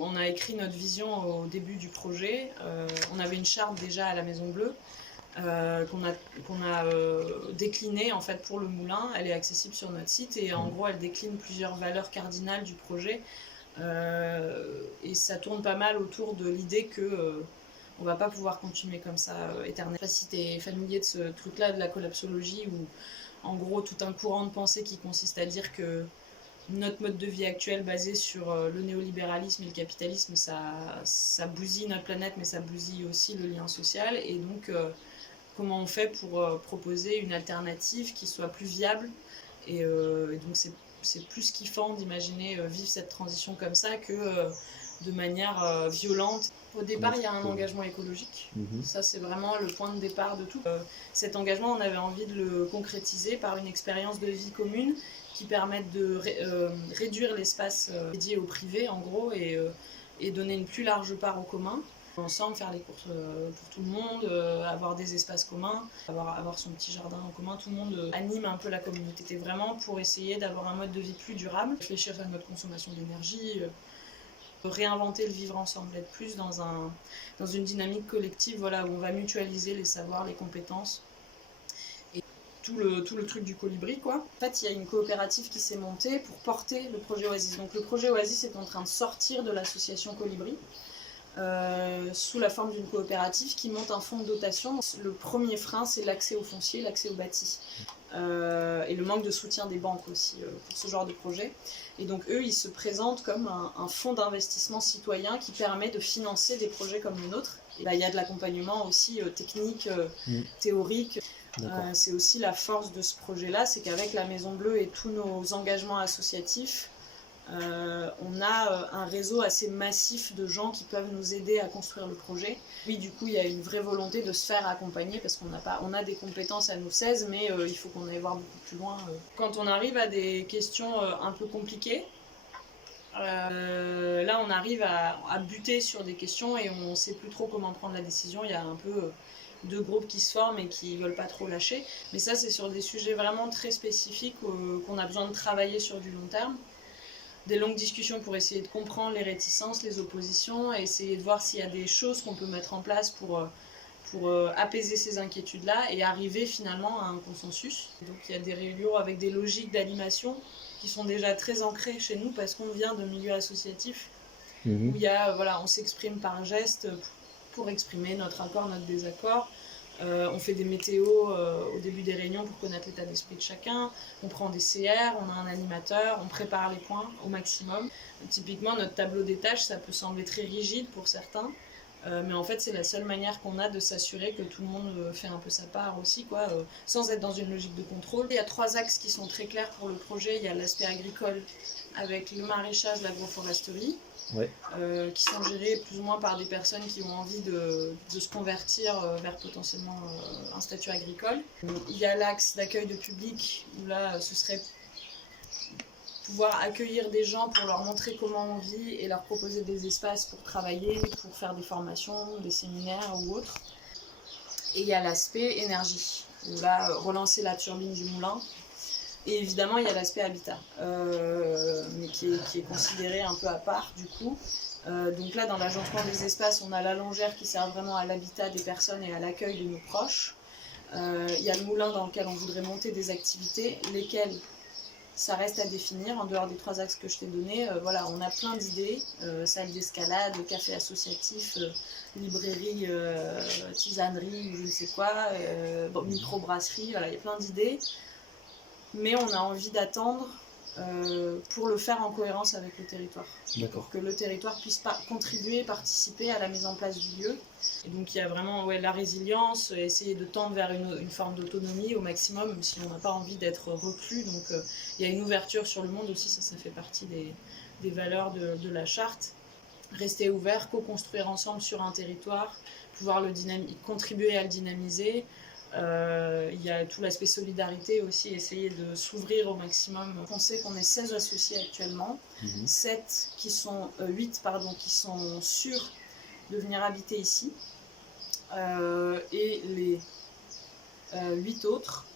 On a écrit notre vision au début du projet. On avait une charte déjà à la Maison Bleue qu'on a déclinée en fait pour le moulin. Elle est accessible sur notre site et en gros elle décline plusieurs valeurs cardinales du projet. Et ça tourne pas mal autour de l'idée que on va pas pouvoir continuer comme ça éternellement. Je sais pas si tu es familier de ce truc-là, de la collapsologie, où en gros tout un courant de pensée qui consiste à dire que notre mode de vie actuel basé sur le néolibéralisme et le capitalisme, ça bousille notre planète, mais ça bousille aussi le lien social. Et donc, comment on fait pour proposer une alternative qui soit plus viable et donc, c'est plus kiffant d'imaginer vivre cette transition comme ça que de manière violente. Au départ, il y a un engagement écologique. Ça, c'est vraiment le point de départ de tout. Cet engagement, on avait envie de le concrétiser par une expérience de vie commune qui permette de réduire l'espace dédié au privé, en gros, et donner une plus large part au commun. Ensemble, faire les courses pour tout le monde, avoir des espaces communs, avoir son petit jardin en commun, tout le monde anime un peu la communauté. C'était vraiment pour essayer d'avoir un mode de vie plus durable, réfléchir à notre consommation d'énergie, réinventer le vivre ensemble, être plus dans une dynamique collective, voilà, où on va mutualiser les savoirs, les compétences. Et tout le truc du colibri, quoi. En fait, il y a une coopérative qui s'est montée pour porter le projet Oasis. Donc le projet Oasis est en train de sortir de l'association Colibri. Sous la forme d'une coopérative qui monte un fonds de dotation. Le premier frein, c'est l'accès au foncier, l'accès au bâti. Et le manque de soutien des banques aussi pour ce genre de projet. Et donc eux, ils se présentent comme un fonds d'investissement citoyen qui permet de financer des projets comme le nôtre. Et il y a de l'accompagnement aussi technique, théorique. C'est aussi la force de ce projet-là, c'est qu'avec la Maison Bleue et tous nos engagements associatifs, on a un réseau assez massif de gens qui peuvent nous aider à construire le projet. Oui, du coup, il y a une vraie volonté de se faire accompagner parce on a des compétences à nous 16, mais il faut qu'on aille voir beaucoup plus loin. Quand on arrive à des questions un peu compliquées, là, on arrive à buter sur des questions et on ne sait plus trop comment prendre la décision. Il y a un peu deux groupes qui se forment et qui ne veulent pas trop lâcher. Mais ça, c'est sur des sujets vraiment très spécifiques qu'on a besoin de travailler sur du long terme. Des longues discussions pour essayer de comprendre les réticences, les oppositions, et essayer de voir s'il y a des choses qu'on peut mettre en place pour apaiser ces inquiétudes-là et arriver finalement à un consensus. Donc il y a des réunions avec des logiques d'animation qui sont déjà très ancrées chez nous parce qu'on vient de milieux associatifs où il y a, voilà, on s'exprime par geste pour exprimer notre accord, notre désaccord. On fait des météos au début des réunions pour connaître l'état d'esprit de chacun. On prend des CR, on a un animateur, on prépare les points au maximum. Typiquement, notre tableau des tâches, ça peut sembler très rigide pour certains, mais en fait, c'est la seule manière qu'on a de s'assurer que tout le monde fait un peu sa part aussi, quoi, sans être dans une logique de contrôle. Il y a 3 axes qui sont très clairs pour le projet. Il y a l'aspect agricole avec le maraîchage, l'agroforesterie. Qui sont gérés plus ou moins par des personnes qui ont envie de se convertir vers potentiellement un statut agricole. Il y a l'axe d'accueil de public, où là, ce serait pouvoir accueillir des gens pour leur montrer comment on vit et leur proposer des espaces pour travailler, pour faire des formations, des séminaires ou autres. Et il y a l'aspect énergie, où là, relancer la turbine du moulin. Et évidemment, il y a l'aspect habitat, mais qui est considéré un peu à part du coup. Donc là, dans l'agencement des espaces, on a la longère qui sert vraiment à l'habitat des personnes et à l'accueil de nos proches. Il y a le moulin dans lequel on voudrait monter des activités, lesquelles ça reste à définir en dehors des 3 axes que je t'ai donnés. Voilà, on a plein d'idées, salle d'escalade, café associatif, librairie, tisanerie, je ne sais quoi, micro-brasserie, voilà, il y a plein d'idées. Mais on a envie d'attendre pour le faire en cohérence avec le territoire. Pour que le territoire puisse contribuer, participer à la mise en place du lieu. Et donc il y a vraiment la résilience, essayer de tendre vers une forme d'autonomie au maximum, même si on n'a pas envie d'être reclus. Donc il y a une ouverture sur le monde aussi, ça fait partie des valeurs de la charte. Rester ouvert, co-construire ensemble sur un territoire, pouvoir contribuer à le dynamiser. Il y a tout l'aspect solidarité aussi, essayer de s'ouvrir au maximum. On sait qu'on est 16 associés actuellement, 8 qui sont sûrs de venir habiter ici, et les 8 autres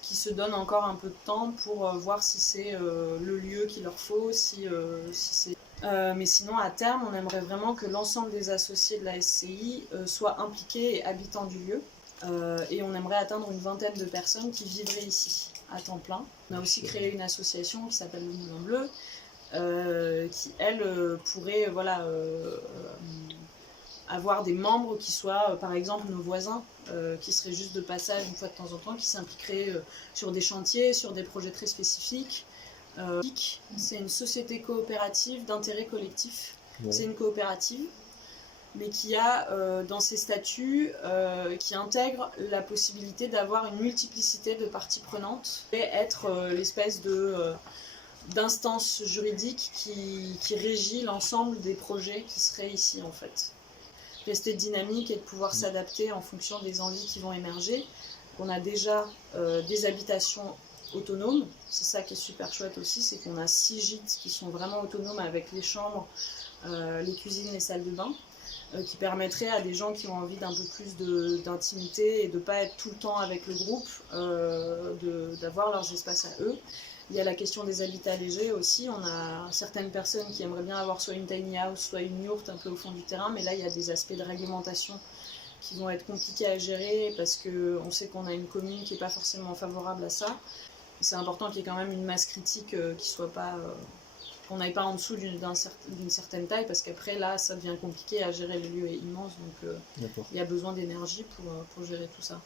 qui se donnent encore un peu de temps pour voir si c'est le lieu qu'il leur faut, si c'est... Mais sinon, à terme, on aimerait vraiment que l'ensemble des associés de la SCI soient impliqués et habitants du lieu. Et on aimerait atteindre une vingtaine de personnes qui vivraient ici à temps plein. On a aussi créé une association qui s'appelle le Moulin Bleu, qui, elle, pourrait avoir des membres qui soient, par exemple, nos voisins, qui seraient juste de passage une fois de temps en temps, qui s'impliqueraient sur des chantiers, sur des projets très spécifiques. C'est une société coopérative d'intérêt collectif. Ouais. C'est une coopérative, mais qui a dans ses statuts, qui intègre la possibilité d'avoir une multiplicité de parties prenantes et être l'espèce d'instance juridique qui régit l'ensemble des projets qui seraient ici en fait. Rester dynamique et de pouvoir s'adapter en fonction des envies qui vont émerger. On a déjà des habitations autonomes, c'est ça qui est super chouette aussi, c'est qu'on a 6 gîtes qui sont vraiment autonomes avec les chambres, les cuisines, les salles de bain, qui permettraient à des gens qui ont envie d'un peu plus d'intimité et de ne pas être tout le temps avec le groupe, d'avoir leurs espaces à eux. Il y a la question des habitats légers aussi. On a certaines personnes qui aimeraient bien avoir soit une tiny house, soit une yourte un peu au fond du terrain, mais là il y a des aspects de réglementation qui vont être compliqués à gérer parce qu'on sait qu'on a une commune qui n'est pas forcément favorable à ça. C'est important qu'il y ait quand même une masse critique qui soit pas... qu'on n'aille pas en dessous d'une certaine taille, parce qu'après là ça devient compliqué à gérer, le lieu est immense, donc il y a besoin d'énergie pour gérer tout ça.